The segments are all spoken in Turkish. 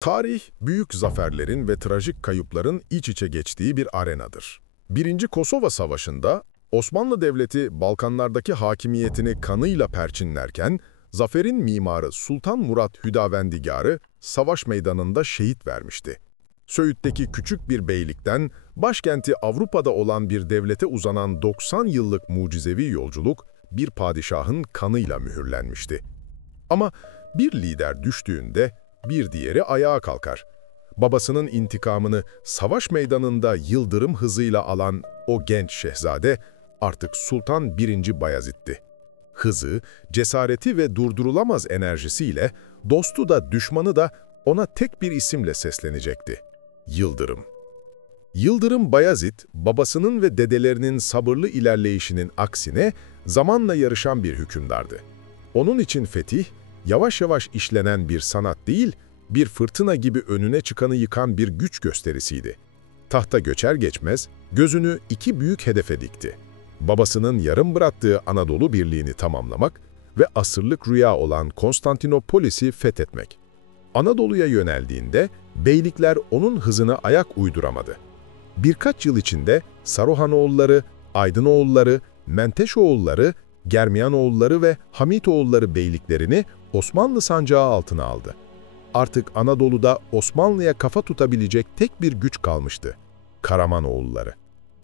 Tarih, büyük zaferlerin ve trajik kayıpların iç içe geçtiği bir arenadır. Birinci Kosova Savaşı'nda Osmanlı Devleti Balkanlardaki hakimiyetini kanıyla perçinlerken, zaferin mimarı Sultan Murat Hüdavendigar'ı savaş meydanında şehit vermişti. Söğüt'teki küçük bir beylikten başkenti Avrupa'da olan bir devlete uzanan 90 yıllık mucizevi yolculuk bir padişahın kanıyla mühürlenmişti. Ama bir lider düştüğünde bir diğeri ayağa kalkar. Babasının intikamını savaş meydanında yıldırım hızıyla alan o genç şehzade artık Sultan I. Bayezid'ti. Hızı, cesareti ve durdurulamaz enerjisiyle dostu da düşmanı da ona tek bir isimle seslenecekti. Yıldırım. Yıldırım Bayezid, babasının ve dedelerinin sabırlı ilerleyişinin aksine zamanla yarışan bir hükümdardı. Onun için fetih, yavaş yavaş işlenen bir sanat değil, bir fırtına gibi önüne çıkanı yıkan bir güç gösterisiydi. Tahta geçer geçmez gözünü iki büyük hedefe dikti. Babasının yarım bıraktığı Anadolu Birliği'ni tamamlamak ve asırlık rüya olan Konstantinopolis'i fethetmek. Anadolu'ya yöneldiğinde beylikler onun hızına ayak uyduramadı. Birkaç yıl içinde Saruhanoğulları, Aydınoğulları, Menteşoğulları, Germiyanoğulları ve Hamitoğulları beyliklerini Osmanlı sancağı altına aldı. Artık Anadolu'da Osmanlı'ya kafa tutabilecek tek bir güç kalmıştı: Karamanoğulları.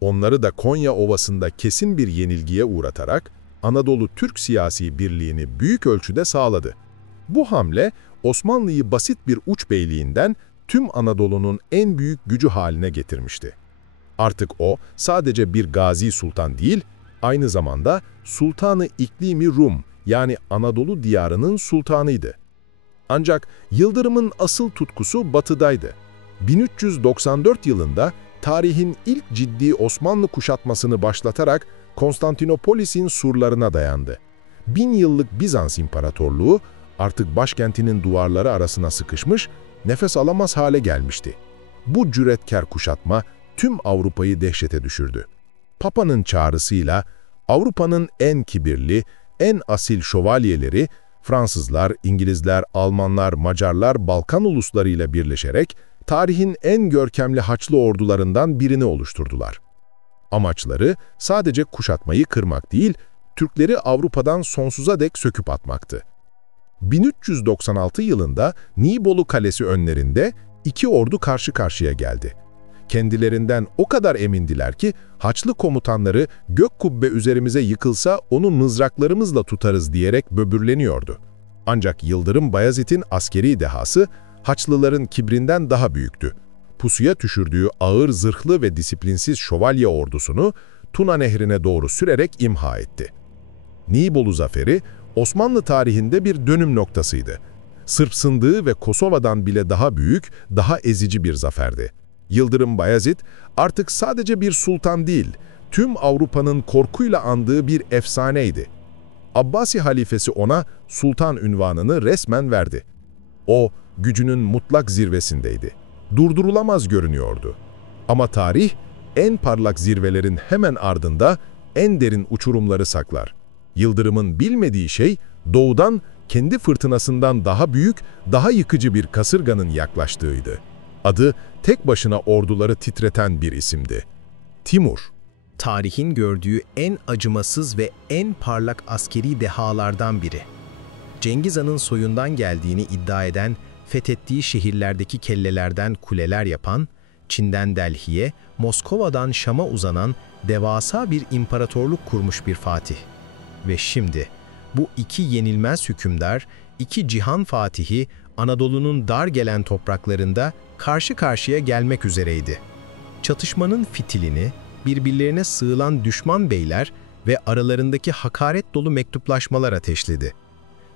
Onları da Konya Ovası'nda kesin bir yenilgiye uğratarak Anadolu Türk siyasi birliğini büyük ölçüde sağladı. Bu hamle Osmanlı'yı basit bir uç beyliğinden tüm Anadolu'nun en büyük gücü haline getirmişti. Artık o sadece bir gazi sultan değil, aynı zamanda Sultanı İklimi Rum, yani Anadolu diyarının sultanıydı. Ancak Yıldırım'ın asıl tutkusu batıdaydı. 1394 yılında tarihin ilk ciddi Osmanlı kuşatmasını başlatarak Konstantinopolis'in surlarına dayandı. 1000 yıllık Bizans İmparatorluğu artık başkentinin duvarları arasına sıkışmış, nefes alamaz hale gelmişti. Bu cüretkar kuşatma tüm Avrupa'yı dehşete düşürdü. Papa'nın çağrısıyla Avrupa'nın en kibirli, en asil şövalyeleri, Fransızlar, İngilizler, Almanlar, Macarlar, Balkan uluslarıyla birleşerek tarihin en görkemli Haçlı ordularından birini oluşturdular. Amaçları sadece kuşatmayı kırmak değil, Türkleri Avrupa'dan sonsuza dek söküp atmaktı. 1396 yılında Nibolu Kalesi önlerinde iki ordu karşı karşıya geldi. Kendilerinden o kadar emindiler ki Haçlı komutanları gök kubbe üzerimize yıkılsa onu mızraklarımızla tutarız diyerek böbürleniyordu. Ancak Yıldırım Bayezid'in askeri dehası Haçlıların kibrinden daha büyüktü. Pusuya düşürdüğü ağır zırhlı ve disiplinsiz şövalye ordusunu Tuna Nehri'ne doğru sürerek imha etti. Nibolu zaferi Osmanlı tarihinde bir dönüm noktasıydı. Sırp Sındığı ve Kosova'dan bile daha büyük, daha ezici bir zaferdi. Yıldırım Bayezid artık sadece bir sultan değil, tüm Avrupa'nın korkuyla andığı bir efsaneydi. Abbasi halifesi ona sultan unvanını resmen verdi. O, gücünün mutlak zirvesindeydi. Durdurulamaz görünüyordu. Ama tarih, en parlak zirvelerin hemen ardında en derin uçurumları saklar. Yıldırım'ın bilmediği şey, doğudan, kendi fırtınasından daha büyük, daha yıkıcı bir kasırganın yaklaştığıydı. Adı, tek başına orduları titreten bir isimdi: Timur. Tarihin gördüğü en acımasız ve en parlak askeri dehalardan biri. Cengiz Han'ın soyundan geldiğini iddia eden, fethettiği şehirlerdeki kellelerden kuleler yapan, Çin'den Delhi'ye, Moskova'dan Şam'a uzanan devasa bir imparatorluk kurmuş bir fatih. Ve şimdi bu iki yenilmez hükümdar, iki cihan fatihi Anadolu'nun dar gelen topraklarında karşı karşıya gelmek üzereydi. Çatışmanın fitilini birbirlerine sığılan düşman beyler ve aralarındaki hakaret dolu mektuplaşmalar ateşledi.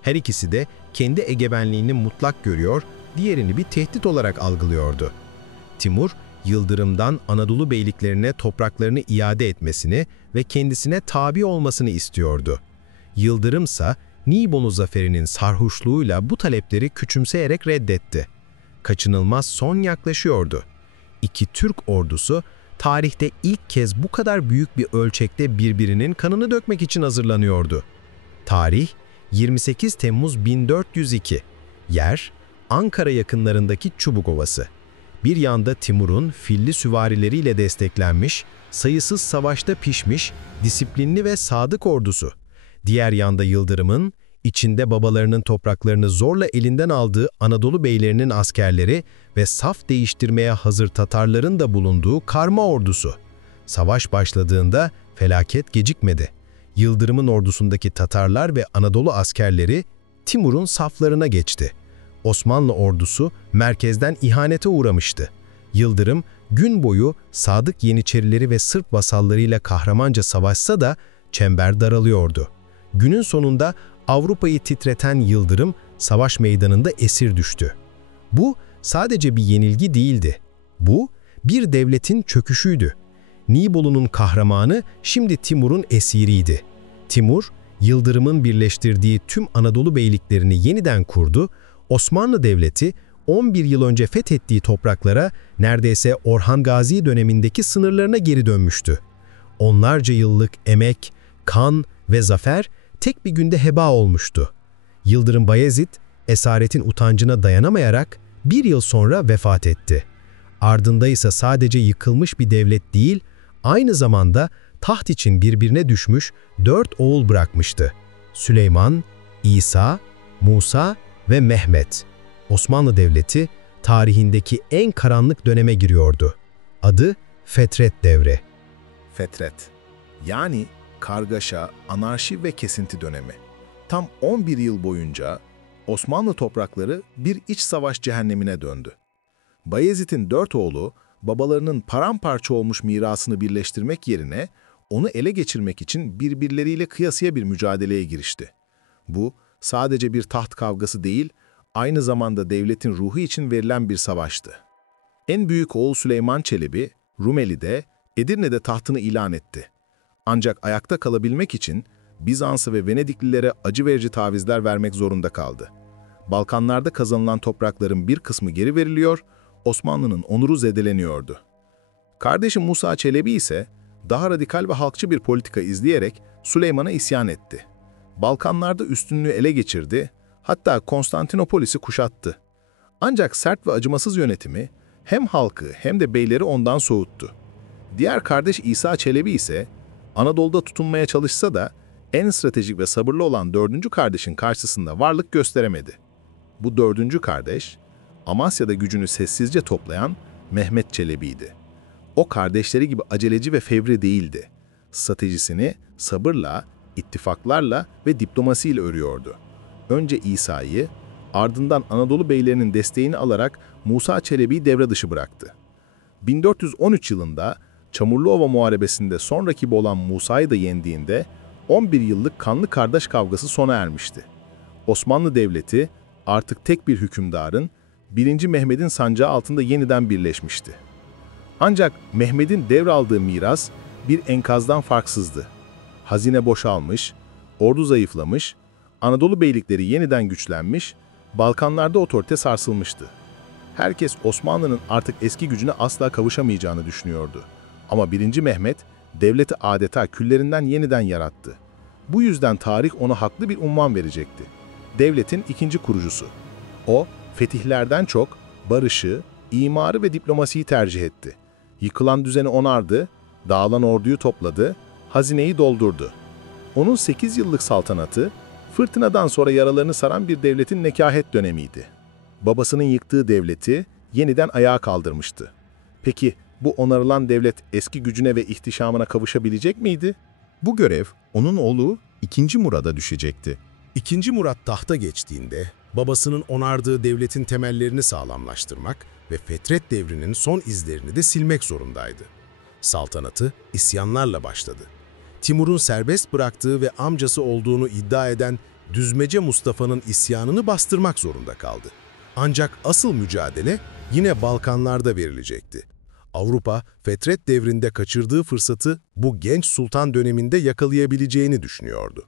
Her ikisi de kendi egemenliğini mutlak görüyor, diğerini bir tehdit olarak algılıyordu. Timur, Yıldırım'dan Anadolu beyliklerine topraklarını iade etmesini ve kendisine tabi olmasını istiyordu. Yıldırımsa Nibolu zaferinin sarhoşluğuyla bu talepleri küçümseyerek reddetti. Kaçınılmaz son yaklaşıyordu. İki Türk ordusu tarihte ilk kez bu kadar büyük bir ölçekte birbirinin kanını dökmek için hazırlanıyordu. Tarih 28 Temmuz 1402. Yer Ankara yakınlarındaki Çubuk Ovası. Bir yanda Timur'un filli süvarileriyle desteklenmiş, sayısız savaşta pişmiş, disiplinli ve sadık ordusu. Diğer yanda Yıldırım'ın, içinde babalarının topraklarını zorla elinden aldığı Anadolu beylerinin askerleri ve saf değiştirmeye hazır Tatarların da bulunduğu karma ordusu. Savaş başladığında felaket gecikmedi. Yıldırım'ın ordusundaki Tatarlar ve Anadolu askerleri Timur'un saflarına geçti. Osmanlı ordusu merkezden ihanete uğramıştı. Yıldırım gün boyu sadık Yeniçerileri ve Sırp vasallarıyla kahramanca savaşsa da çember daralıyordu. Günün sonunda Avrupa'yı titreten Yıldırım savaş meydanında esir düştü. Bu sadece bir yenilgi değildi. Bu bir devletin çöküşüydü. Nibolu'nun kahramanı şimdi Timur'un esiriydi. Timur, Yıldırım'ın birleştirdiği tüm Anadolu beyliklerini yeniden kurdu. Osmanlı Devleti 11 yıl önce fethettiği topraklara neredeyse Orhan Gazi dönemindeki sınırlarına geri dönmüştü. Onlarca yıllık emek, kan ve zafer tek bir günde heba olmuştu. Yıldırım Bayezid, esaretin utancına dayanamayarak bir yıl sonra vefat etti. Ardında ise sadece yıkılmış bir devlet değil, aynı zamanda taht için birbirine düşmüş 4 oğul bırakmıştı. Süleyman, İsa, Musa ve Mehmet. Osmanlı Devleti tarihindeki en karanlık döneme giriyordu. Adı Fetret Devri. Fetret, yani kargaşa, anarşi ve kesinti dönemi. Tam 11 yıl boyunca Osmanlı toprakları bir iç savaş cehennemine döndü. Bayezid'in 4 oğlu, babalarının paramparça olmuş mirasını birleştirmek yerine onu ele geçirmek için birbirleriyle kıyasıya bir mücadeleye girişti. Bu, sadece bir taht kavgası değil, aynı zamanda devletin ruhu için verilen bir savaştı. En büyük oğul Süleyman Çelebi, Rumeli'de, Edirne'de tahtını ilan etti. Ancak ayakta kalabilmek için Bizans'a ve Venediklilere acı verici tavizler vermek zorunda kaldı. Balkanlarda kazanılan toprakların bir kısmı geri veriliyor, Osmanlı'nın onuru zedeleniyordu. Kardeşi Musa Çelebi ise daha radikal ve halkçı bir politika izleyerek Süleyman'a isyan etti. Balkanlarda üstünlüğü ele geçirdi, hatta Konstantinopolis'i kuşattı. Ancak sert ve acımasız yönetimi hem halkı hem de beyleri ondan soğuttu. Diğer kardeş İsa Çelebi ise Anadolu'da tutunmaya çalışsa da en stratejik ve sabırlı olan 4. kardeşin karşısında varlık gösteremedi. Bu 4. kardeş, Amasya'da gücünü sessizce toplayan Mehmet Çelebi'ydi. O kardeşleri gibi aceleci ve fevri değildi. Stratejisini sabırla, ittifaklarla ve diplomasiyle örüyordu. Önce İsa'yı, ardından Anadolu beylerinin desteğini alarak Musa Çelebi'yi devre dışı bıraktı. 1413 yılında Çamurluova Muharebesi'nde son rakibi olan Musa'yı da yendiğinde 11 yıllık kanlı kardeş kavgası sona ermişti. Osmanlı Devleti artık tek bir hükümdarın, 1. Mehmet'in sancağı altında yeniden birleşmişti. Ancak Mehmet'in devraldığı miras bir enkazdan farksızdı. Hazine boşalmış, ordu zayıflamış, Anadolu beylikleri yeniden güçlenmiş, Balkanlarda otorite sarsılmıştı. Herkes Osmanlı'nın artık eski gücüne asla kavuşamayacağını düşünüyordu. Ama 1. Mehmet, devleti adeta küllerinden yeniden yarattı. Bu yüzden tarih ona haklı bir unvan verecekti. Devletin ikinci kurucusu. O, fetihlerden çok barışı, imarı ve diplomasiyi tercih etti. Yıkılan düzeni onardı, dağılan orduyu topladı, hazineyi doldurdu. Onun 8 yıllık saltanatı, fırtınadan sonra yaralarını saran bir devletin nekahet dönemiydi. Babasının yıktığı devleti yeniden ayağa kaldırmıştı. Peki bu onarılan devlet eski gücüne ve ihtişamına kavuşabilecek miydi? Bu görev onun oğlu 2. Murad'a düşecekti. 2. Murat tahta geçtiğinde babasının onardığı devletin temellerini sağlamlaştırmak ve Fetret devrinin son izlerini de silmek zorundaydı. Saltanatı isyanlarla başladı. Timur'un serbest bıraktığı ve amcası olduğunu iddia eden Düzmece Mustafa'nın isyanını bastırmak zorunda kaldı. Ancak asıl mücadele yine Balkanlarda verilecekti. Avrupa, Fetret devrinde kaçırdığı fırsatı bu genç sultan döneminde yakalayabileceğini düşünüyordu.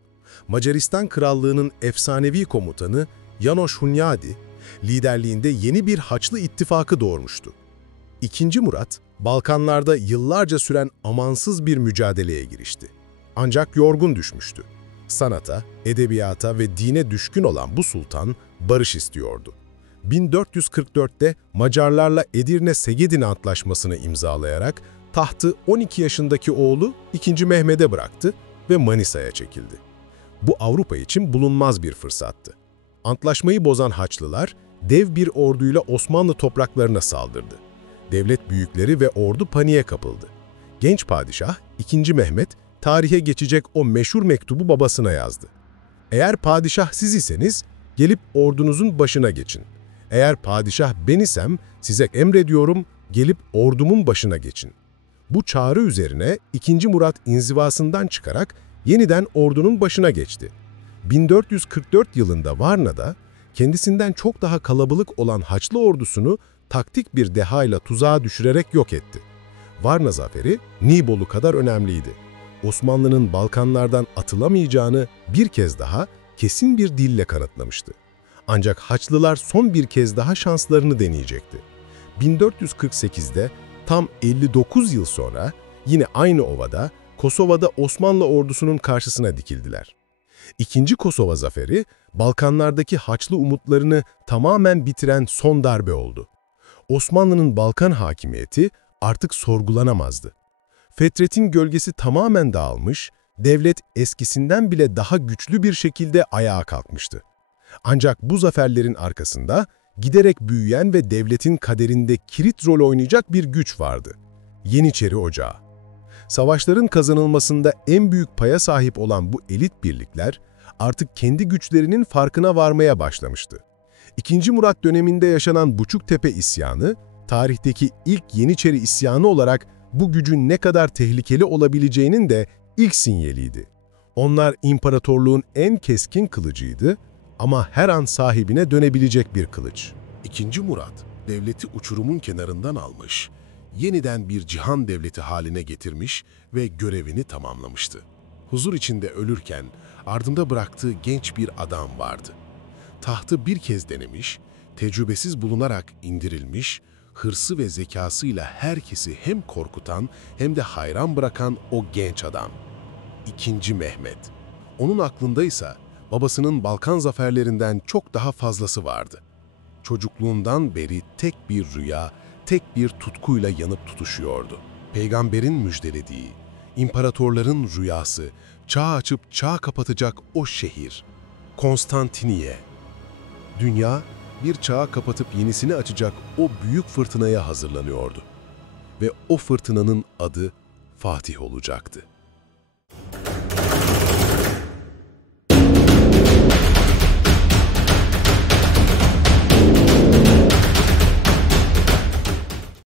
Macaristan Krallığı'nın efsanevi komutanı János Hunyadi, liderliğinde yeni bir Haçlı ittifakı doğurmuştu. 2. Murat, Balkanlarda yıllarca süren amansız bir mücadeleye girişti. Ancak yorgun düşmüştü. Sanata, edebiyata ve dine düşkün olan bu sultan barış istiyordu. 1444'te Macarlarla Edirne-Segedin Antlaşması'nı imzalayarak tahtı 12 yaşındaki oğlu 2. Mehmet'e bıraktı ve Manisa'ya çekildi. Bu Avrupa için bulunmaz bir fırsattı. Antlaşmayı bozan Haçlılar dev bir orduyla Osmanlı topraklarına saldırdı. Devlet büyükleri ve ordu paniğe kapıldı. Genç padişah 2. Mehmet tarihe geçecek o meşhur mektubu babasına yazdı. Eğer padişah siz iseniz gelip ordunuzun başına geçin. Eğer padişah ben isem size emrediyorum gelip ordumun başına geçin. Bu çağrı üzerine 2. Murat inzivasından çıkarak yeniden ordunun başına geçti. 1444 yılında Varna'da kendisinden çok daha kalabalık olan Haçlı ordusunu taktik bir dehayla tuzağa düşürerek yok etti. Varna zaferi Nibolu kadar önemliydi. Osmanlı'nın Balkanlardan atılamayacağını bir kez daha kesin bir dille kanıtlamıştı. Ancak Haçlılar son bir kez daha şanslarını deneyecekti. 1448'de tam 59 yıl sonra yine aynı ovada Kosova'da Osmanlı ordusunun karşısına dikildiler. İkinci Kosova zaferi Balkanlardaki Haçlı umutlarını tamamen bitiren son darbe oldu. Osmanlı'nın Balkan hakimiyeti artık sorgulanamazdı. Fetret'in gölgesi tamamen dağılmış, devlet eskisinden bile daha güçlü bir şekilde ayağa kalkmıştı. Ancak bu zaferlerin arkasında giderek büyüyen ve devletin kaderinde kilit rol oynayacak bir güç vardı. Yeniçeri Ocağı. Savaşların kazanılmasında en büyük paya sahip olan bu elit birlikler artık kendi güçlerinin farkına varmaya başlamıştı. 2. Murat döneminde yaşanan Buçuktepe isyanı, tarihteki ilk Yeniçeri isyanı olarak bu gücün ne kadar tehlikeli olabileceğinin de ilk sinyaliydi. Onlar imparatorluğun en keskin kılıcıydı ama her an sahibine dönebilecek bir kılıç. 2. Murat, devleti uçurumun kenarından almış, yeniden bir cihan devleti haline getirmiş ve görevini tamamlamıştı. Huzur içinde ölürken ardında bıraktığı genç bir adam vardı. Tahtı bir kez denemiş, tecrübesiz bulunarak indirilmiş, hırsı ve zekasıyla herkesi hem korkutan hem de hayran bırakan o genç adam. 2. Mehmet. Onun aklındaysa babasının Balkan zaferlerinden çok daha fazlası vardı. Çocukluğundan beri tek bir rüya, tek bir tutkuyla yanıp tutuşuyordu. Peygamberin müjdelediği, imparatorların rüyası, çağ açıp çağ kapatacak o şehir. Konstantiniye. Dünya, bir çağı kapatıp yenisini açacak o büyük fırtınaya hazırlanıyordu. Ve o fırtınanın adı Fatih olacaktı.